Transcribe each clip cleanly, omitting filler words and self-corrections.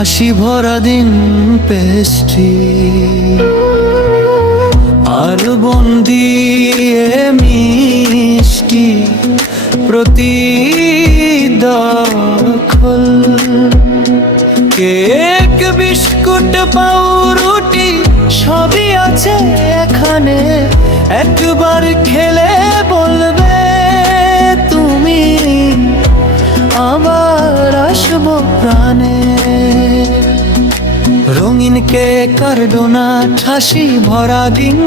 হাসি ভরা দিন পেস্ট্রি আর বন্দিয়ে মিষ্টি প্রতি দখল কেক বিস্কুট পাউরুটি সবই আছে এখানে একবার খেলে বলবে তুমি আবার আসবো প্রাণে রঙিন কেক আর ডোনাট হাসি ভরা দিন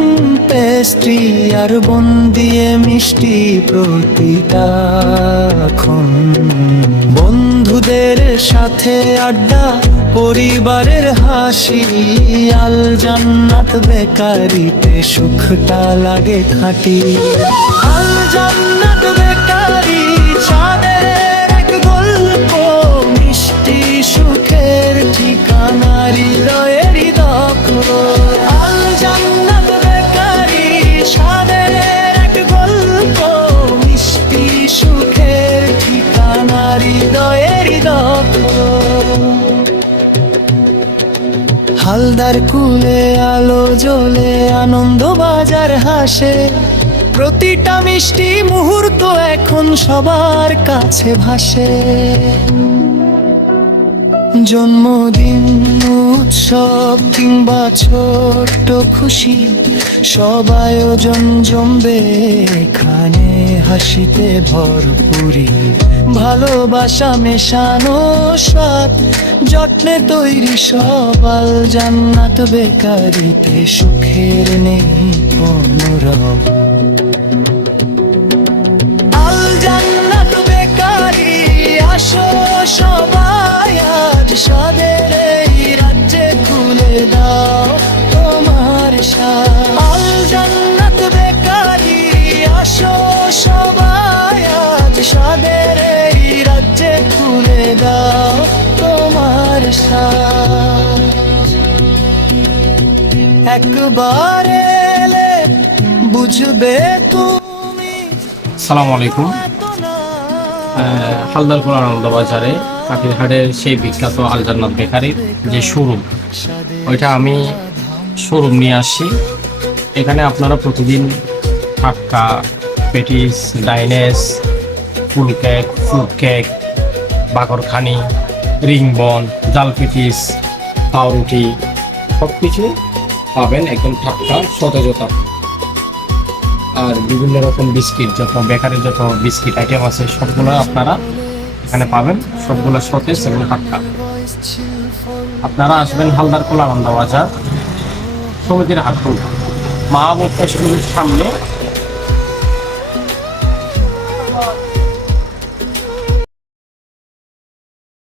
পেস্ট্রি আর বন্দিয়ে মিষ্টি প্রতিটা ক্ষণ বন্ধুদের সাথে আড্ডা পরিবারের হাসি আল জান্নাত বেকারিতে সুখটা লাগে খাঁটি আল জান্নাত বেকারি চাঁদের এক গল্প মিষ্টি সুখের ঠিকানা হৃদয়েরই দখল আল জান্নাত বেকারি চাঁদের এক গল্প মিষ্টি সুখের ঠিকানা হৃদয়েরই দখল হালদার কুলে আলো জ্বলে আনন্দ বাজার হাসে প্রতিটা মিষ্টি মুহূর্ত এখন সবার কাছে ভাসে জন্মদিন উৎসব কিংবা ছোট্ট খুশি সব আয়োজন জমবে এখানে হাসিতে ভরপুরি ভালোবাসা মেশানো স্বাদ যত্নে তৈরি সব আল জান্নাত বেকারিতে সুখের নেই কোনো রব আল জান্নাত বেকারি আসো সবাই আজ স্বাদের এই রাজ্যে খুলে দাও তোমার স্বাদ আল জান্নাত বেকারি আসো সবাই আজ স্বাদের এই রাজ্যে খুলে দাও তোমার স্বাদ একবার এলে বুঝবে তুমি। আসসালামু আলাইকুম। হালদারপুর আনন্দ বাজারে পাখিরহাটের সেই বিখ্যাত আল জান্নাত বেকারির যে শোরুম ওইটা আমি শোরুম নিয়ে আসছি। এখানে আপনারা প্রতিদিন টাটকা পেটিস ডাইনেস ফুল কেক ফ্রুট কেক বাকরখানি রিং বন জাল পেটিস পাউরুটি সব কিছু পাবেন একদম টাটকা সতেজতা আর বিভিন্ন রকম বিস্কিট যত বেকারির যত বিস্কিট আইটেম আছে সবগুলো আপনারা এখানে পাবেন সবগুলো সতেজ এবং টাটকা আপনারা আসবেন হালদারপুর আনন্দ বাজার সমিতির হাটপুর মা বোধ স্কুলের সামনে